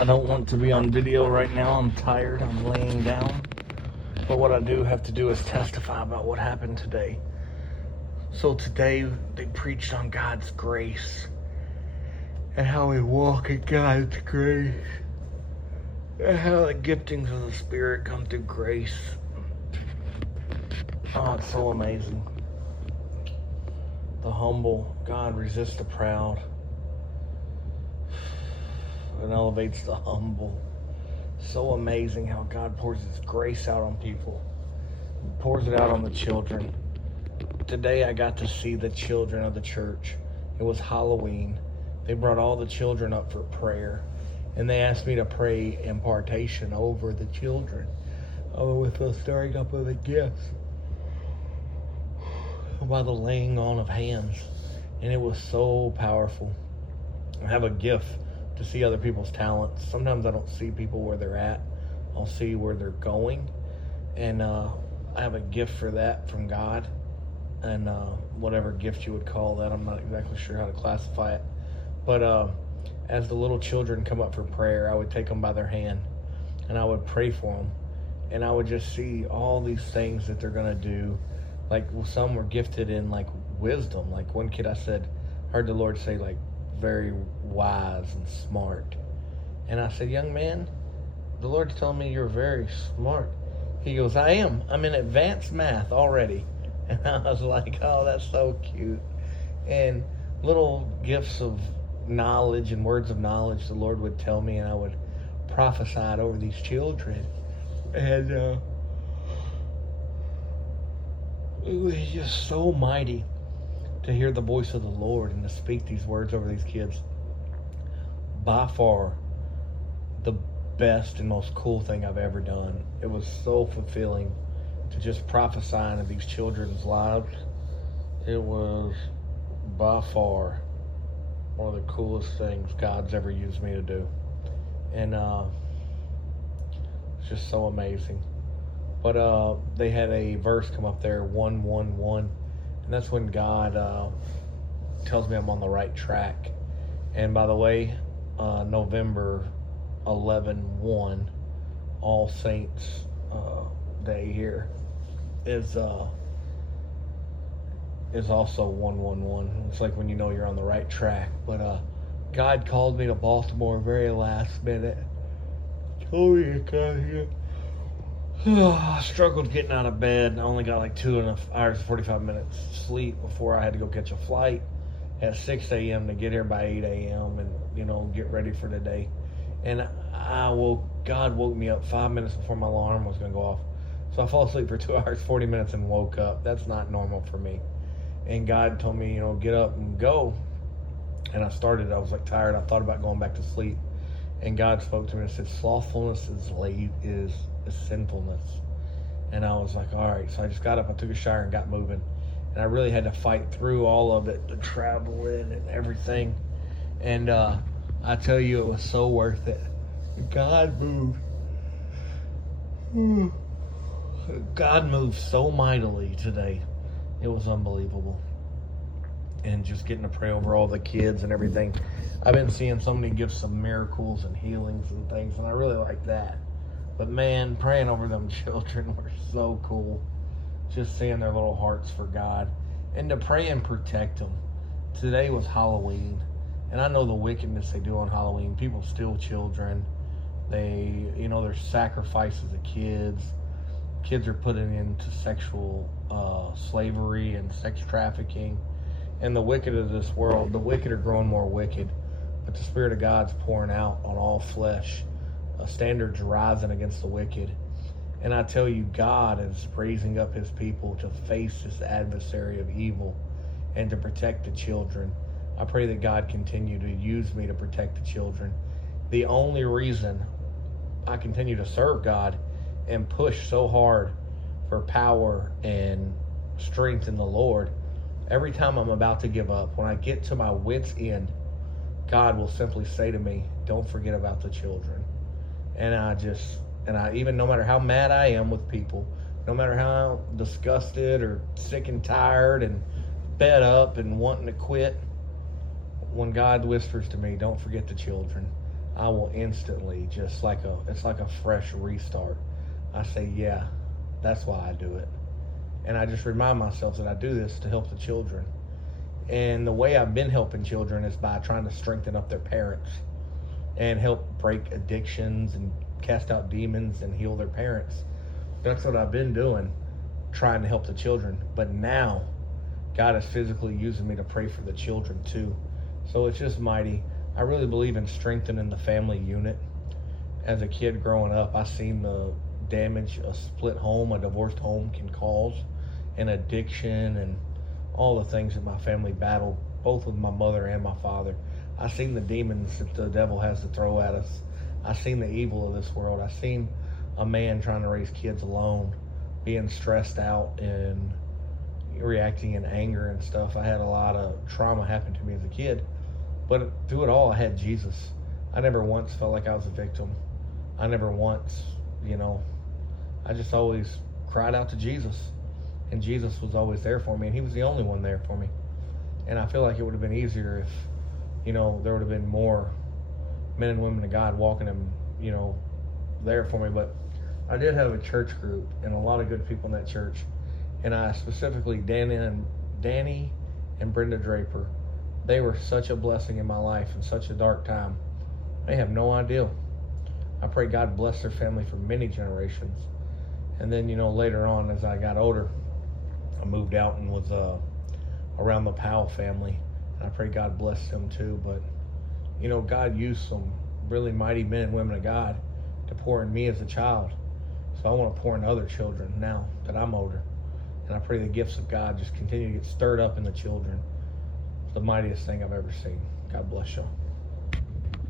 I don't want to be on video right now. I'm tired. I'm laying down. But what I do have to do is testify about what happened today. So today they preached on God's grace and how we walk in God's grace and how the giftings of the Spirit come through grace. Oh, it's so amazing. The humble, God resists the proud and elevates the humble. So amazing how God pours His grace out on people. He pours it out on the children. Today I got to see the children of the church. It was Halloween. They brought all the children up for prayer. And they asked me to pray impartation over the children. With the stirring up of the gifts. By the laying on of hands. And it was so powerful. I have a gift to see other people's talents. Sometimes I don't see people where they're at. I'll see where they're going. And I have a gift for that from God. And whatever gift you would call that. I'm not exactly sure how to classify it. But as the little children come up for prayer, I would take them by their hand. And I would pray for them. And I would just see all these things that they're going to do. Like some were gifted in like wisdom. Like one kid I heard the Lord say like very wise and smart. And I said, young man, the Lord's telling me you're very smart. He goes, I am. I'm in advanced math already. And I was like, oh, that's so cute. And little gifts of knowledge and words of knowledge the Lord would tell me, and I would prophesy it over these children. And it was just so mighty to hear the voice of the Lord and to speak these words over these kids. By far the best and most cool thing I've ever done. It was so fulfilling to just prophesy into these children's lives. It was by far one of the coolest things God's ever used me to do. And it's just so amazing. But they had a verse come up there, 111, and that's when God tells me I'm on the right track. And by the way, November 11/1, All Saints Day here is also 111. It's like when you know you're on the right track. But God called me to Baltimore very last minute. Told me to come here. I struggled getting out of bed. I only got like 2 hours, 45 minutes sleep before I had to go catch a flight at 6 a.m. to get here by 8 a.m. and, get ready for the day. And God woke me up 5 minutes before my alarm was going to go off. So I fall asleep for 2 hours, 40 minutes and woke up. That's not normal for me. And God told me, get up and go. And I started. I was like tired. I thought about going back to sleep. And God spoke to me and said, slothfulness is sinfulness. And I was like, all right. So I just got up, I took a shower and got moving. And I really had to fight through all of it, the traveling and everything. And I tell you, it was so worth it. God moved. God moved so mightily today. It was unbelievable. And just getting to pray over all the kids and everything. I've been seeing so many gifts of miracles and healings and things, and I really like that. But man, praying over them children were so cool. Just seeing their little hearts for God. And to pray and protect them. Today was Halloween. And I know the wickedness they do on Halloween. People steal children. There's sacrifices of kids. Kids are put into sexual slavery and sex trafficking. And the wicked of this world, the wicked are growing more wicked. But the Spirit of God's pouring out on all flesh. Standards rising against the wicked. And I tell you, God is raising up His people to face this adversary of evil and to protect the children. I pray that God continue to use me to protect the children. The only reason I continue to serve God and push so hard for power and strength in the Lord, every time I'm about to give up, when I get to my wit's end, God will simply say to me, don't forget about the children. And I even, no matter how mad I am with people, no matter how disgusted or sick and tired and fed up and wanting to quit, when God whispers to me, don't forget the children, I will instantly it's like a fresh restart. I say, yeah, that's why I do it. And I just remind myself that I do this to help the children. And the way I've been helping children is by trying to strengthen up their parents and help break addictions and cast out demons and heal their parents. That's what I've been doing, trying to help the children. But now, God is physically using me to pray for the children too. So it's just mighty. I really believe in strengthening the family unit. As a kid growing up, I seen the damage a split home, a divorced home can cause, and addiction and all the things that my family battled, both with my mother and my father. I seen the demons that the devil has to throw at us. I seen the evil of this world. I seen a man trying to raise kids alone, being stressed out and reacting in anger and stuff. I had a lot of trauma happen to me as a kid, but through it all, I had Jesus. I never once felt like I was a victim. I never once, I just always cried out to Jesus, and Jesus was always there for me, and he was the only one there for me. And I feel like it would have been easier if, there would have been more men and women of God walking him, there for me. But I did have a church group and a lot of good people in that church. And I specifically, Danny and Brenda Draper, they were such a blessing in my life in such a dark time. They have no idea. I pray God bless their family for many generations. And then, later on, as I got older, I moved out and was around the Powell family. And I pray God bless them too. But, God used some really mighty men and women of God to pour in me as a child. So I want to pour in other children now that I'm older. And I pray the gifts of God just continue to get stirred up in the children. It's the mightiest thing I've ever seen. God bless y'all.